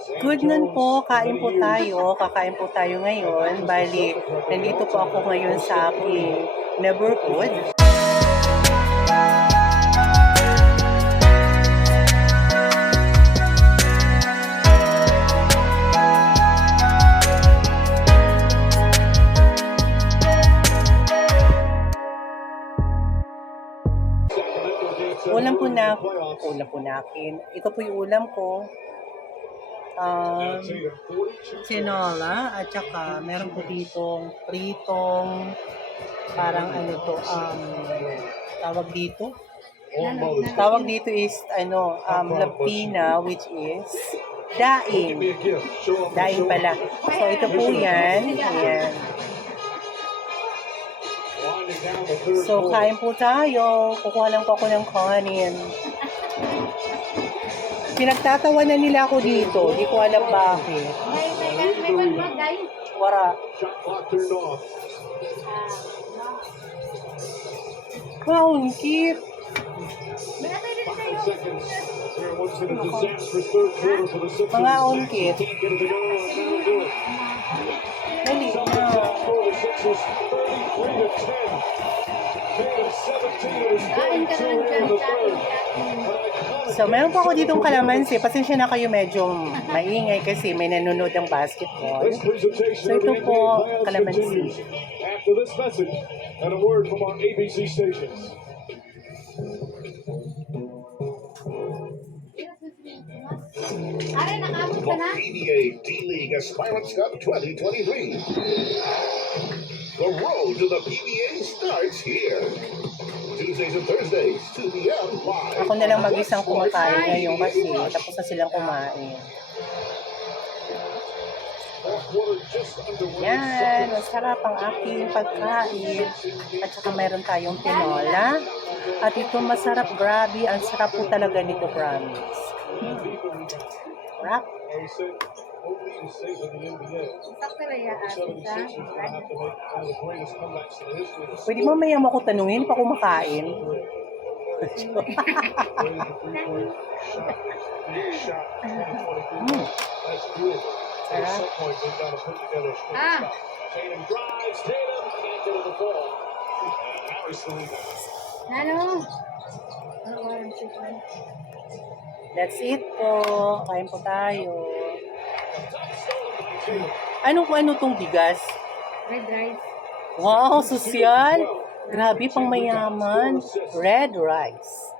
Good nun po, kain po tayo. Kakain po tayo ngayon. Bali, nandito po ako ngayon sa aking neighborhood. Ulam po natin. Ito po yung ulam ko. Tinola at saka meron po ditong pritong parang ano to tawag dito is lampina, which is daing pala. So ito po yan. Ayan. So kain po tayo. Kukuha lang po ako ng kanin. Pinagtatawanan nila ako dito. Di ko alam bakit. Wara. Wow, ang cute. Mga ungkit. Dali na. So, meron po ako ditong kalamansi. Pasensya na kayo, medyo maingay kasi may nanonood ng basketball. So, ito po, kalamansi. After this message, and a word from our ABC stations. The PBA D-League Aspirants Cup 2023. The road to the PBA starts here. Tuesdays and Thursdays, 2 p.m. live. Ako na lang mag-isang kumakain ngayon kasi tapos na silang kumain. Yan, masarap ang aking pagkain. At saka mayroon tayong tinola. At ito masarap, grabe. Ang sarap po talaga nito, promise. Sarap. Pwede mamaya mo ako tanungin pa kumakain. Sarap. That's it po. Kain po tayo. Ano tong bigas? Red rice. Wow, sosyal. Grabe, pang mayaman. Red rice.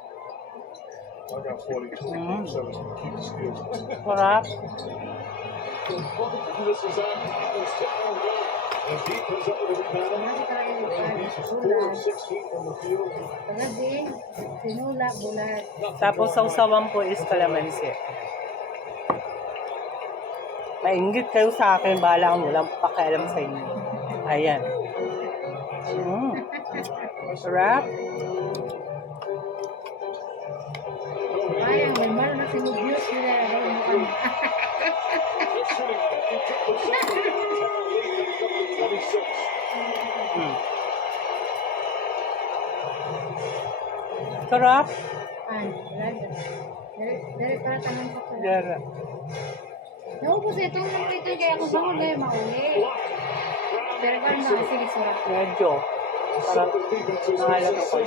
Sarap. Tinula, bulat. Tapos sausawan po is kalamansi. Mainggit kayo sa akin, bahala kang walang pakialam sa inyo. Ayan. Sarap. Ayang, may maro na sinubyos nila. Sarap. Dari para tanong ko ko. Dara. Naubos itong naman kaya ako bangon na yung mauli. Pero ba na sige sarap. Medyo. Sarap. Mahalat ako.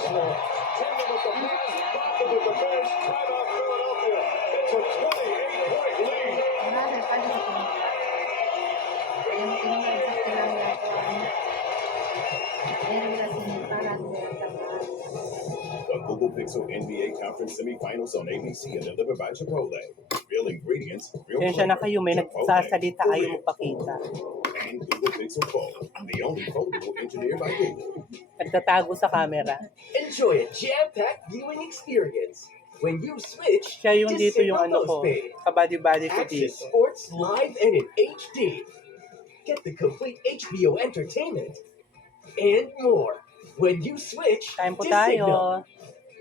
The Google Pixel NBA Conference Semifinals on ABC and delivered by Chipotle. Real ingredients, real Kaya na kayo, may nagsasalita ayaw magpakita. And Google Pixel Fold, the only foldable engineered by Google. Nagtatago sa camera. Enjoy a jam-packed viewing experience when you switch Siya yung to dito yung Sigma ano ko. Postpaid. Kabady-bady ko Access dito. sports live and in HD. Get the complete HBO entertainment and more when you switch Kain po to tayo. Signal.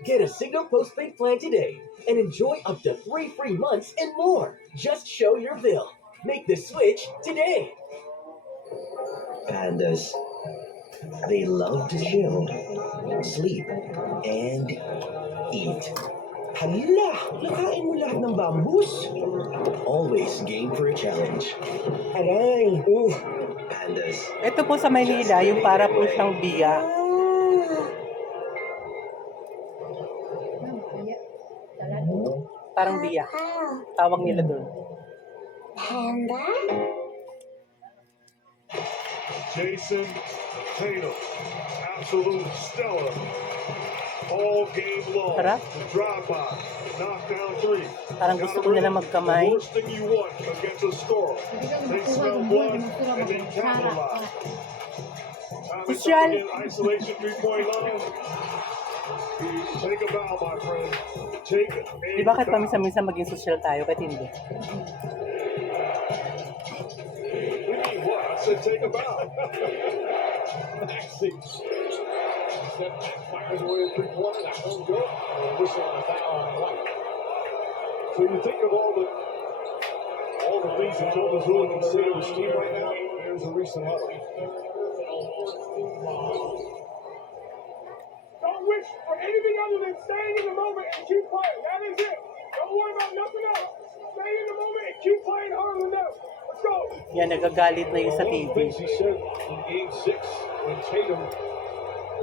Get a Signal postpaid plan today and enjoy up to 3 free months and more. Just show your bill. Make the switch today. Pandas, they love to chill, sleep, and eat. Hala, nakain mo lahat ng bambus. Always always game for a challenge. Aray! Ooh! Pandas. Ito po sa Maynila, yung para po siyang biya. Kaya, talan. Parang biya. Tawag nila doon. Jason Tatum, absolute stellar. All game long. Sarap. Drive by, knockdown three. Parang gusto ko nila magkamay. The worst thing you want against a scorer. They smell blood and then capitalize. Time and Social. time again, isolation 3-point line. Take a bow, my friend. Take a Di ba kahit bow. paminsan-minsan maging social tayo, kahit hindi? We need what? I said take a bow. Maxi. Step back, fires away a three-pointer. That won't go. And whistle on a foul on White. So you think of all the things that Joe Mazzulla can say to his team right now. There's a recent huddle. Don't wish for anything other than staying in the moment and keep playing. That is it. Don't worry about nothing else. Stay in the moment and keep playing harder than ever. Let's go. Yan, nagagalit na yung sa One of the TV. things he said in Game 6 when Tatum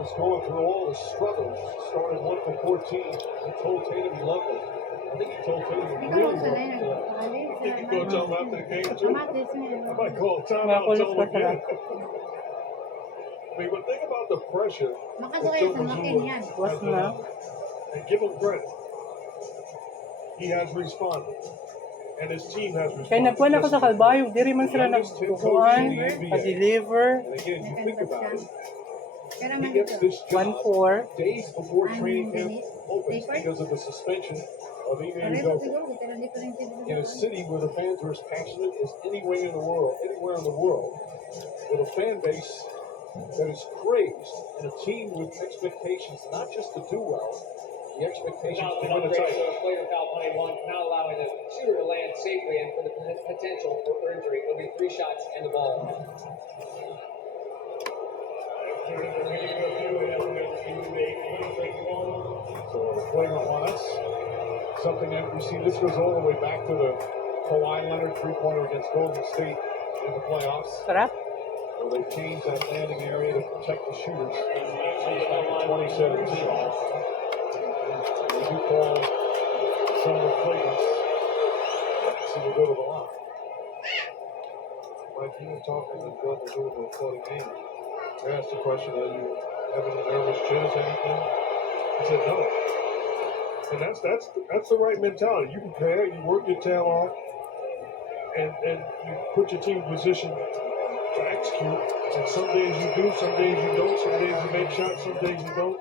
was going through all the struggles, started 1 for 14, he told Tatum he loved him. I think he told Tatum he Ikaw really sa loved lain, him. nagpapakalit. I think he's going to tell him after the game too. Kamatis niya. I might call a timeout Makulit and tell pa him sila. again. I mean, but think about the pressure that Makasukay Joe sa makin Mazzulla yan. Was has na. and give him credit. He has responded. And his team has responded. Kaya nagkuhan ako sa Kalbayo, di rin man sila nagkukuhan, pa-deliver, And again, you think about it. Pero He man gets dito. this job 1-4. days before Ano training yung camp bilis? opens Takeaway? because of the suspension of Ime Pareho Udoka. siguro, pero hindi pa rin In a city where the fans are as passionate as anywhere in the world, with a fan base that is crazed, and a team with expectations not just to do well, the expectations to win a title. Player foul 21, not allowing the shooter to land safely, and for the potential for injury, it'll be 3 shots and the ball. So the flagrant on us, something that we see, this goes all the way back to the Kawhi Leonard three-pointer against Golden State in the playoffs, Sarap. where they changed that landing area to protect the shooters. Back in 2017. They do call some of the flagrants. So we'll go to the line. Mike, you were talking to Joe Mazzulla before the game. I asked the question, are you having a nervous jitters, anything? He said no. And that's the right mentality. You prepare, you work your tail off, and you put your team in position to execute. And some days you do, some days you don't, some days you make shots, some days you don't.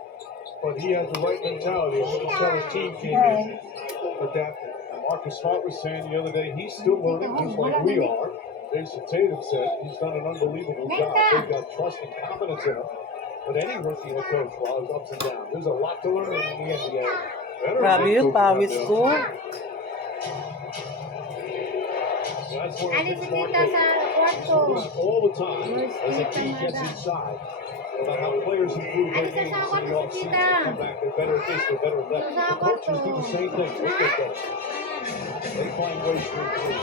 But he has the right mentality, and you can tell his team came in adapted. And Marcus Smart was saying the other day, he's still learning just like we are. Jason Tatum said he's done an unbelievable job. They've got trust and confidence in him. But any rookie head coach, while there's ups and downs, there's a lot to learn in the NBA. Grabe yun, pawis ko. That's where Alis Vince si Mark Tita sa kwarto. does all the time as the team gets inside. About how players improve their games in the offseason, come back, they're better at this, they're better at that. The coaches do the same thing. What they do. They find ways to improve.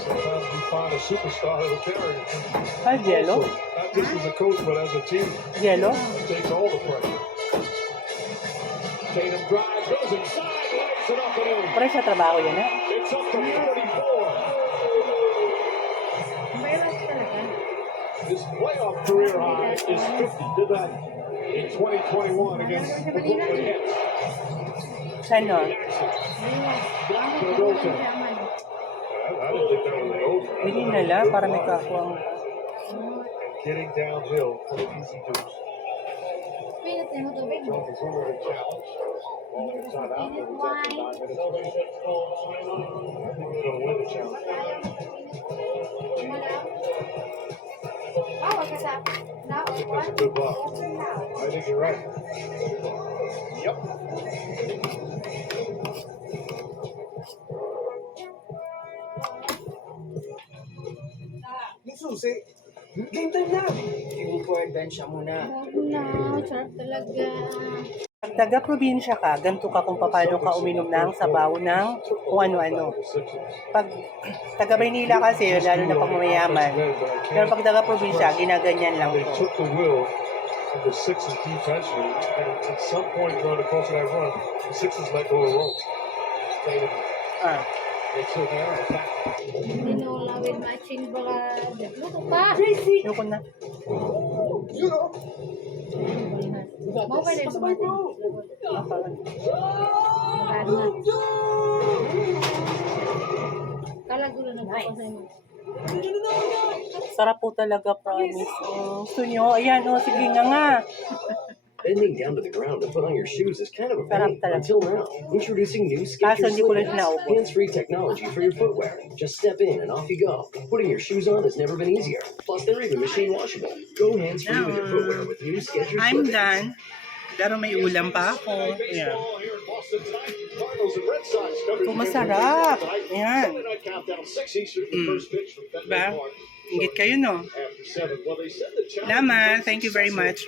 Sometimes we find a superstar that'll carry it. Ay, yelo. Not just as a coach, but as a team. Yelo. It takes all the pressure. Tatum drives, goes inside, lays it up and in. Pre sa trabaho yan, eh. It's up to 44. Mayroon talaga. His playoff career high is 50. Did that in 2021 against the Brooklyn Nets. Sano? Jackson. Mayroon. For the goal team. I didn't think that was an over. Hindi nila, para may kakuang. Getting downhill for the easy deuce. Pinit mo tubig. Joe Mazzulla with a challenge. Well, it's not out there. It's after 9 minutes. I think he's going to win the challenge. Oh, wag ka sa. I think that's a good block. I think you're right. Yep. Susi, game time na! Fuel for adventure muna. Wag na, sarap talaga. taga-probinsya ka, ganito ka kung paano ka uminom ng sabaw ng kung ano-ano. Pag taga-Maynila kasi, lalo na pag mayaman. Pero pag taga-probinsya, ginaganyan lang They po. took the will of the Sixers defensively, and at some point during the course of that run, the Sixers let go of the rope. Ah. Tinola with matching bread. Luto pa! Yung ko na. Mau pa rin mga Kalagulo na po sa inyo. Sarap po talaga, promise. Gusto nyo? Ayan, sige nga. Bending down to the ground to put on your shoes is kind of a Sarap pain talaga. until now. Introducing new Kaso Skechers hindi ko lang slippers. naubos. Hands-free technology for your footwear. Just step in and off you go. Putting your shoes on has never been easier. Plus, they're even machine washable. Go hands-free with your footwear with new Skechers I'm slippers. done. Pero may ulam pa ako. Ayan. Ito masarap. Ayan. Diba? Ingit kayo, no? Salamat. Thank you very much.